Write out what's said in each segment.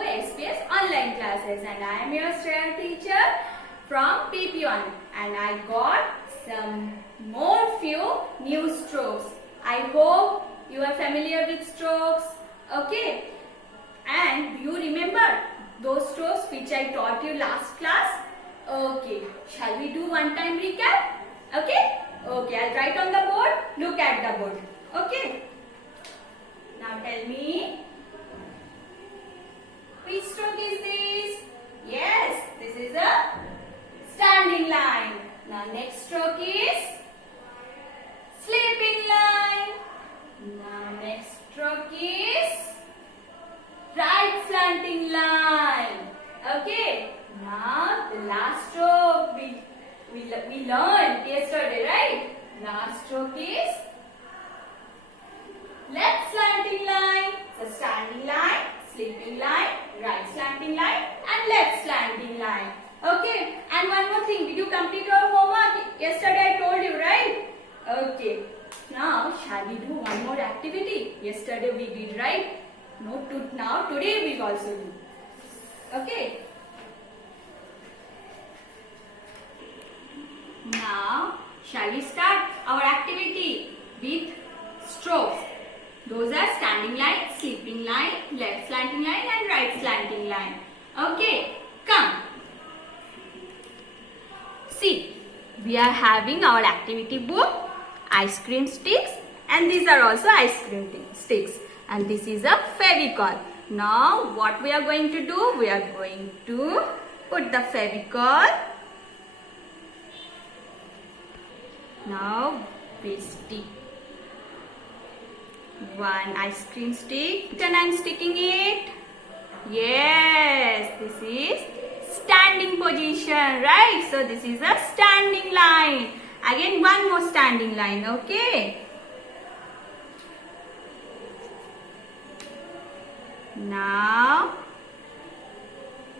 SPS online classes, and I am your student teacher from PP1, and I got some more few new strokes. I hope you are familiar with strokes, okay? And you remember those strokes which I taught you last class? Okay, shall we do one time recap? Okay? Okay, I'll write on the board. Look at the board. Okay? Now tell me, which stroke is this? Yes, this is a standing line. Now next stroke is sleeping line. Now next stroke is right slanting line. Okay. Now the last stroke we learned yesterday, right? Last stroke is left slanting line. So standing line, sleeping line, right slanting line and left slanting line. Okay. And one more thing. Did you complete your homework? Yesterday I told you, right? Okay. Now shall we do one more activity? Yesterday we did, right? No, now today we also do. Okay. Now shall we start our activity with strokes? Those are standing line, sleeping line, left slanting line and right slanting line. Okay, come. See, we are having our activity book, ice cream sticks, and these are also ice cream sticks. And this is a Fevicol. Now what we are going to do? We are going to put the Fevicol. Now we stick one ice cream stick and I am sticking it. Yes, this is standing position, right? So this is a standing line. Again one more standing line, okay? Now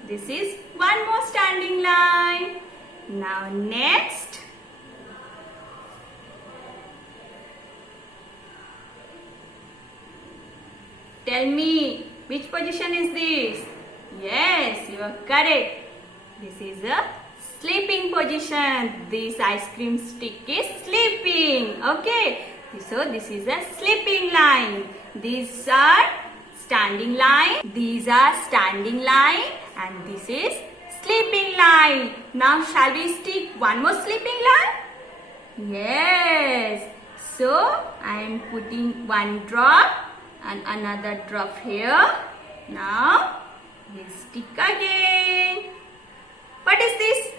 this is one more standing line. Now next tell me, which position is this? Yes, you are correct. This is a sleeping position. This ice cream stick is sleeping. Okay. So this is a sleeping line. These are standing line. These are standing line. And this is sleeping line. Now shall we stick one more sleeping line? Yes. So I am putting one drop and another drop here. Now we'll stick again. What is this?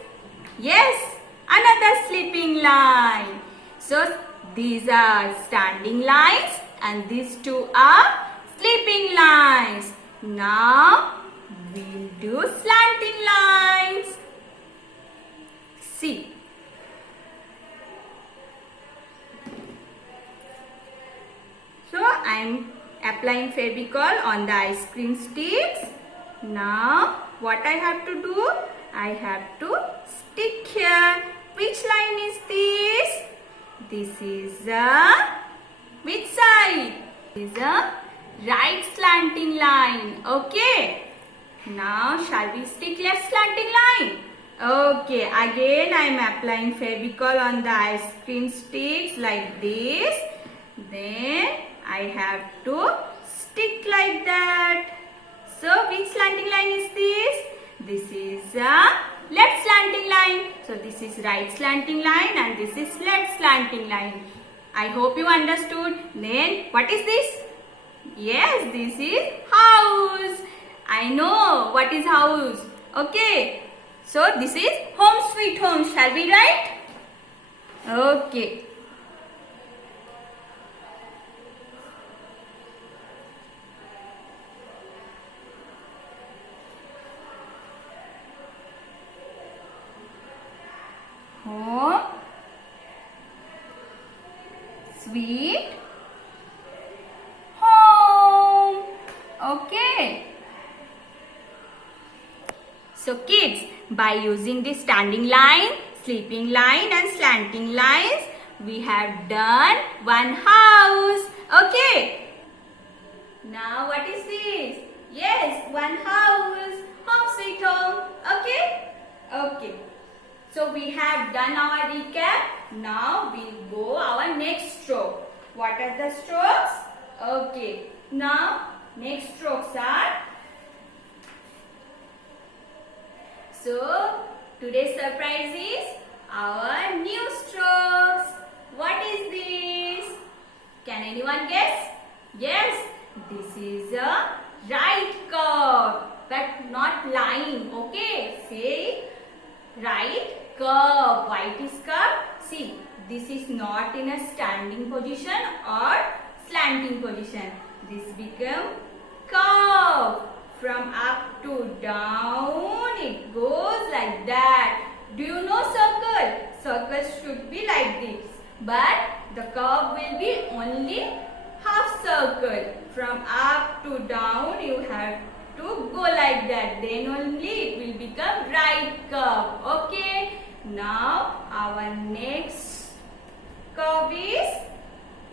Yes, another sleeping line. So these are standing lines and these two are sleeping lines. Now we'll do slanting lines. See. So I am applying Fevicol on the ice cream sticks. Now what I have to do? I have to stick here. Which line is this? This is a which side? This is a right slanting line. Okay. Now shall we stick left slanting line? Okay. Again I am applying Fevicol on the ice cream sticks like this. Then I have to stick like that. So which slanting line is this? This is a left slanting line. So this is right slanting line and this is left slanting line. I hope you understood. Then what is this? Yes, this is house. I know what is house. Okay. So this is home sweet home. Shall we write? Okay. Home, sweet home. Okay. So kids, by using the standing line, sleeping line and slanting lines, we have done one house. Okay. Now what is this? Yes, one house. So we have done our recap. Now we'll go our next stroke. What are the strokes? Okay. Now next strokes are. So today's surprise is our new strokes. What is this? Can anyone guess? Yes, this is a right curve, but not line. Okay, say right curve. Why it is curve? See, this is not in a standing position or slanting position. This become curve. From up to down, it goes like that. Do you know circle? Circles should be like this. But the curve will be only half circle. From up to down, you have to go like that. Then only it will become right curve. Okay. Now our next curve is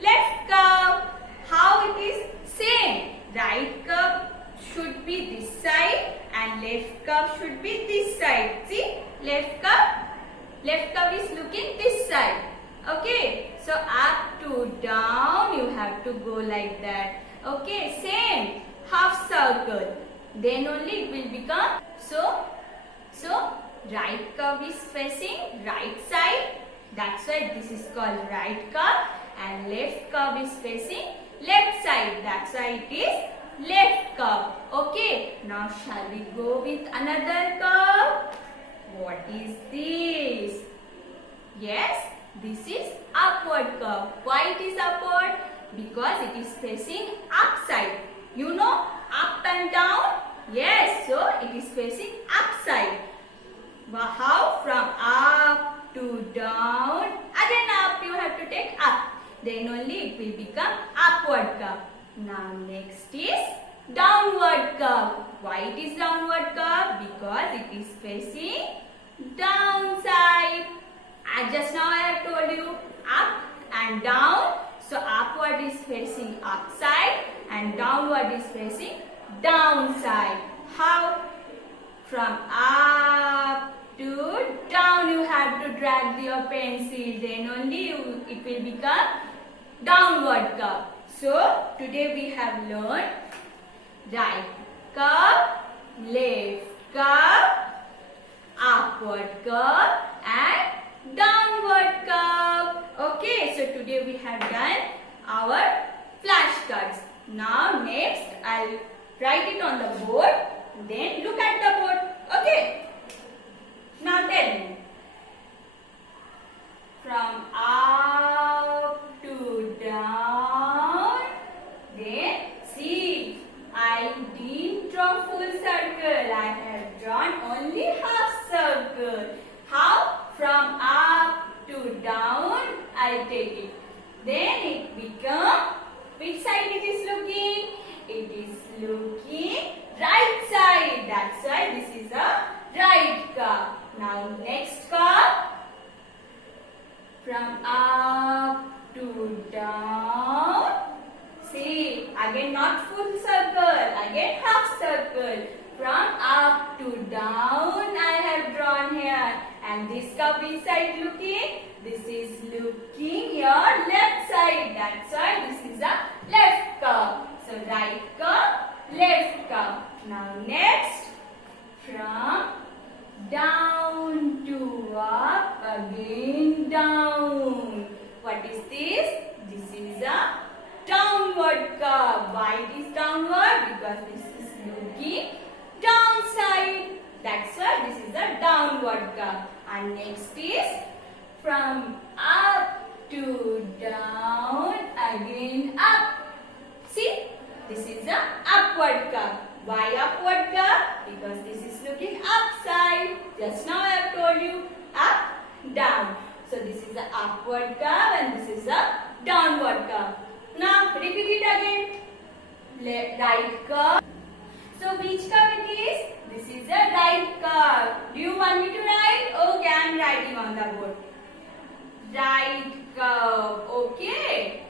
left curve. How it is? Same. Right curve should be this side and left curve should be this side. See, left curve is looking this side. Okay, so up to down you have to go like that. Okay, same half circle. Then only it will become so right curve is facing right side. That's why this is called right curve, and left curve is facing left side. That's why it is left curve. Okay, now shall we go with another curve? What is this? Yes, this is upward curve. Why it is upward? Because it is facing upside. You know up and down? Yes, so it is facing upside. How? From up to down. Again up, you have to take up. Then only it will become upward curve. Now next is downward curve. Why it is downward curve? Because it is facing downside. Just now I have told you up and down. So upward is facing upside and downward is facing downside. How? From up to down you have to drag your pencil. Then only it will become downward curve. So today we have learned right curve, left curve, upward curve and downward curve. Okay, so today we have done our flashcards. Now next I'll write it on the board. Then look at the board. Okay. Now tell me. From up to down. Then see, I didn't draw full circle. I have drawn only half circle. How? From up to down, I take it. Then it becomes, which side it is looking? It is looking right side. That's why this is a right curve. Now next curve. From up to down. See, again not full circle, again half circle. From up to down I have drawn here. And this curve which side looking? This is looking your left side. That's why this is a left curve. So right curve, left curve. Now next, from down to up, again down. What is this? This is a downward curve. Why it is downward? Because this is looking downside. That's why this is a downward curve. And next is from up to down, again up. See, this is a upward curve. Why upward curve? Because this is looking upside. Just now I have told you up, down. So this is a upward curve and this is a downward curve. Now repeat it again. Right curve. So which curve it is? This is a right curve. Do you want me to write? Okay, I am writing on the board. Right curve. Okay.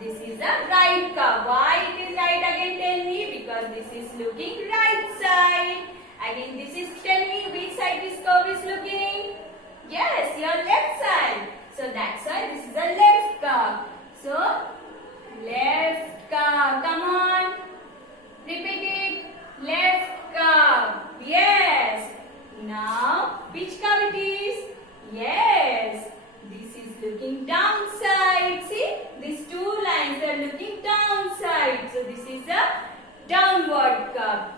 This is a right curve. Why it is right again? Tell me. Because this is looking right side Again, this is, tell me which side this curve is looking? Yes, your left side. So that's why this is a left curve. So, left curve. Come on. Repeat it. Left curve. Yes. Now, which curve it is? Yes. This is looking downside. See, these two lines are looking downside. So, this is a downward curve.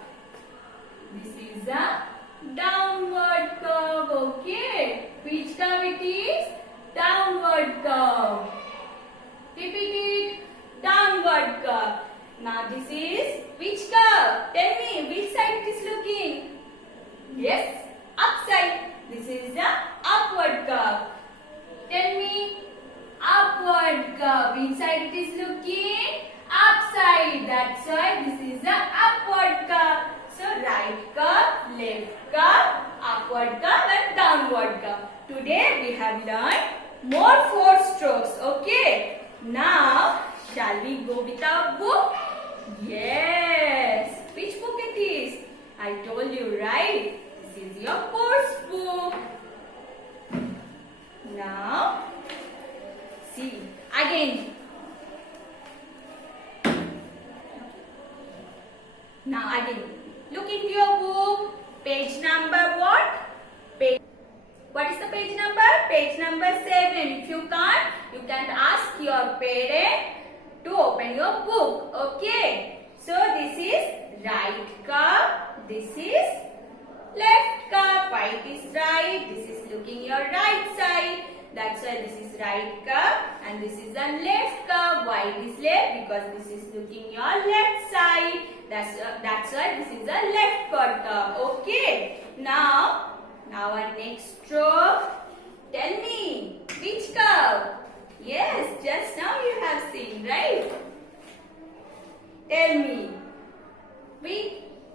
This is a downward curve. Okay. Which curve it is? Downward curve. Repeat it. Downward curve. Now this is which curve? Tell me which side it is looking? Yes, upside. This is the upward curve. Tell me, upward curve. Which side it is looking? Upside. That's why this is the upward curve. So right curve, left curve, upward curve and downward curve. Today we have learned more 4 strokes. Okay. Now shall we go with our book? Yes. Which book it is? I told you, right? This is your course book. Now, see again. Now again, look into your book. Page number what? What is the page number? Page number 7. If you can't, you can ask your parent to open your book. Okay. So this is right curve. This is left curve. White is right. This is looking your right side. That's why this is right curve. And this is the left curve. White is left because this is looking your left side. That's why this is the left curve. Okay. Now our next stroke. Tell me which curve? Yes, just now you have seen, right? Tell me.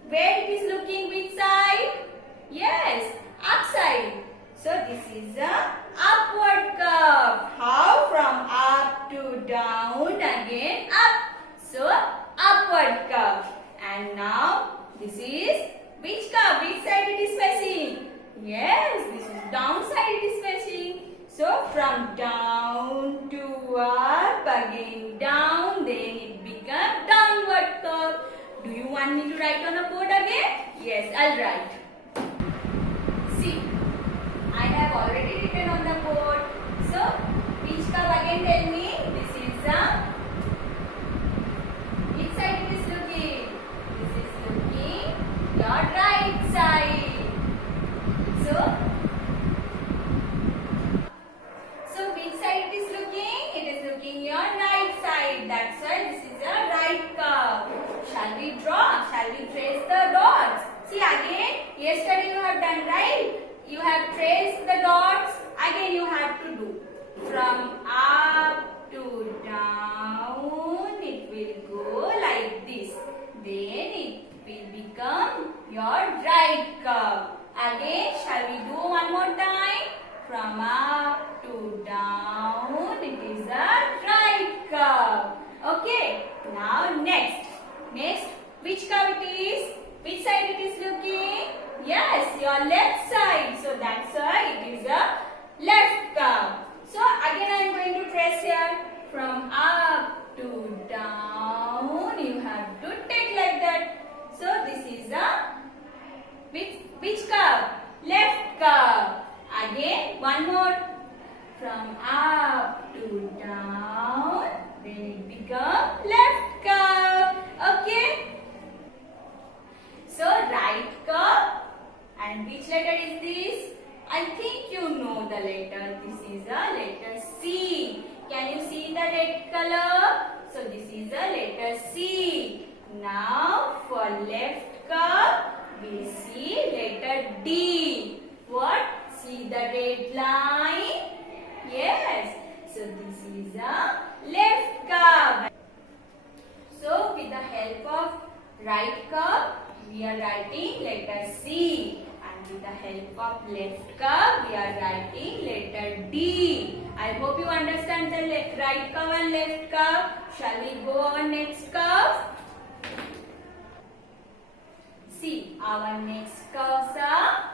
Where it is looking, which side? Yes, upside. So this is a upward curve. How? From up to down, again up. So upward curve. And now this is which curve? Which side it is facing? Yes, this is downside it is facing. So from down to up, again down, then it becomes downward curve. Do you want me to write on a board again? Yes, I'll write. See, I have already written on the board. So, which curve again tell me? This is a, which side it is looking? This is looking your right side. So which side it is looking? It is looking your right side. That's why this is a right curve. Shall we draw? Shall we trace the dots? See again, yesterday you have done, right? You have traced the dots. Again you have to do. From up to down, it will go like this. Then it will become your right curve. Again, shall we do one more time? From up to down, it is a right curve. Okay. Now next, which curve it is? Which side it is looking? Yes, your left side. So that's why it is a left curve. So again, I am going to trace here. From up to down, you have to take like that. So this is a which curve? Left curve. Again, one more. From up to down, then it becomes left curve. Okay. So right curve. And which letter is this? I think you know the letter. This is a letter C. Can you see the red color? So this is a letter C. Now for left curve, we see letter D. What? See the red line? Yes. So this is a left curve. So with the help of right curve, we are writing letter C. And with the help of left curve, we are writing letter D. I hope you understand the right curve and left curve. Shall we go on next curve? See. our next curves are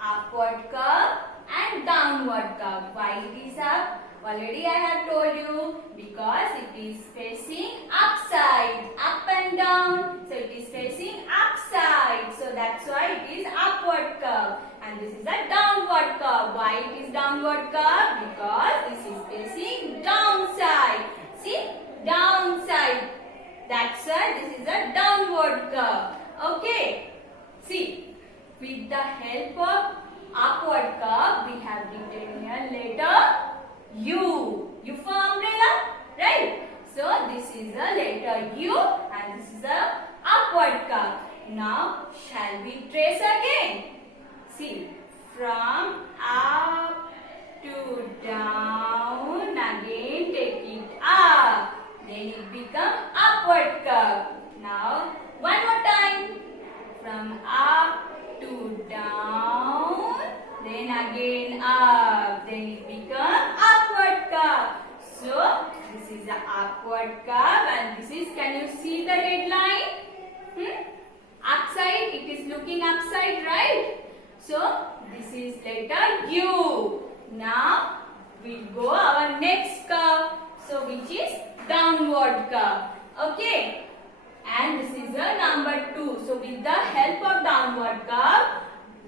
upward curve and downward curve. Why it is up? Already I have told you, because it is facing upside, up and down. So it is facing upside. So that's why it is upward curve. And this is a downward curve. Why it is downward curve? Because this is facing downside. See? Downside. That's why this is a downward curve. Okay. See, with the help of upward curve, we have written here letter U. U for umbrella, right? So this is a letter U and this is a upward curve. Now, shall we trace again? See, from up to down, again take it up. Then it becomes upward curve. Now, one more time. From up to down, then again up. Then it becomes upward curve. So, this is the upward curve and this is, can you see the red line? Upside, it is looking upside, right? So, this is letter U. Now, we'll go our next curve. So, which is downward curve. Okay. And this is a number 2. So, with the help of downward curve,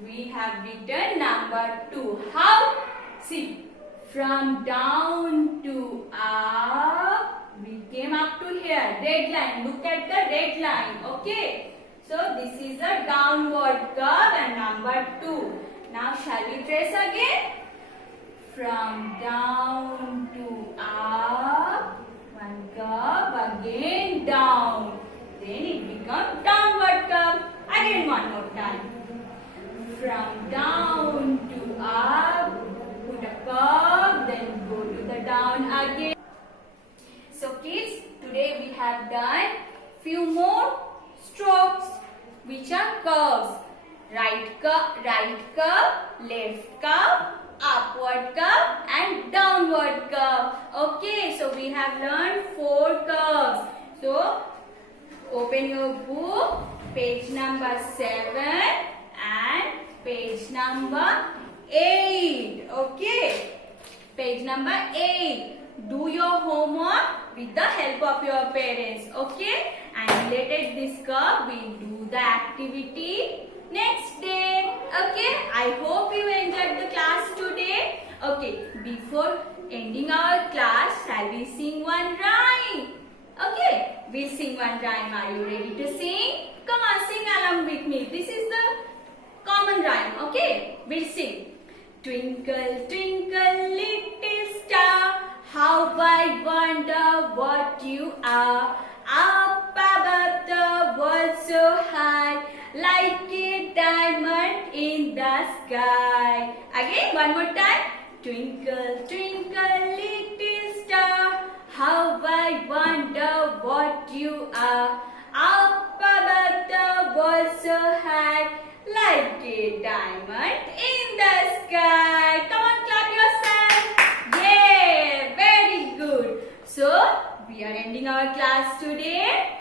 we have written number 2. How? See, from down to up, we came up to here. Red line. Look at the red line. Okay. So, this is a downward curve and number 2. Now, shall we trace again? From down to up, one curve, again down. Then it becomes downward curve. Again one more time. From down to up, put a curve, then go to the down again. So kids, today we have done few more strokes which are curves. Right curve, left curve, upward curve and downward curve. Okay, so we have learned 4 curves. So, open your book, page number 7 and page number 8. Okay, page number 8. Do your homework with the help of your parents. Okay, and related this curve, we'll do the activity next day. Okay, I hope you enjoyed the class today. Okay, before ending our class, shall we sing one rhyme? Okay, we'll sing one rhyme. Are you ready to sing? Come on, sing along with me. This is the common rhyme. Okay, we'll sing. Twinkle, twinkle, little star, how I wonder what you are. Up above the world so high, like a diamond in the sky. Again, one more time. Twinkle, twinkle, little star, how I wonder what you are. Up above the world so high, like a diamond in the sky. Come on, clap yourself. Yeah, very good. So, we are ending our class today.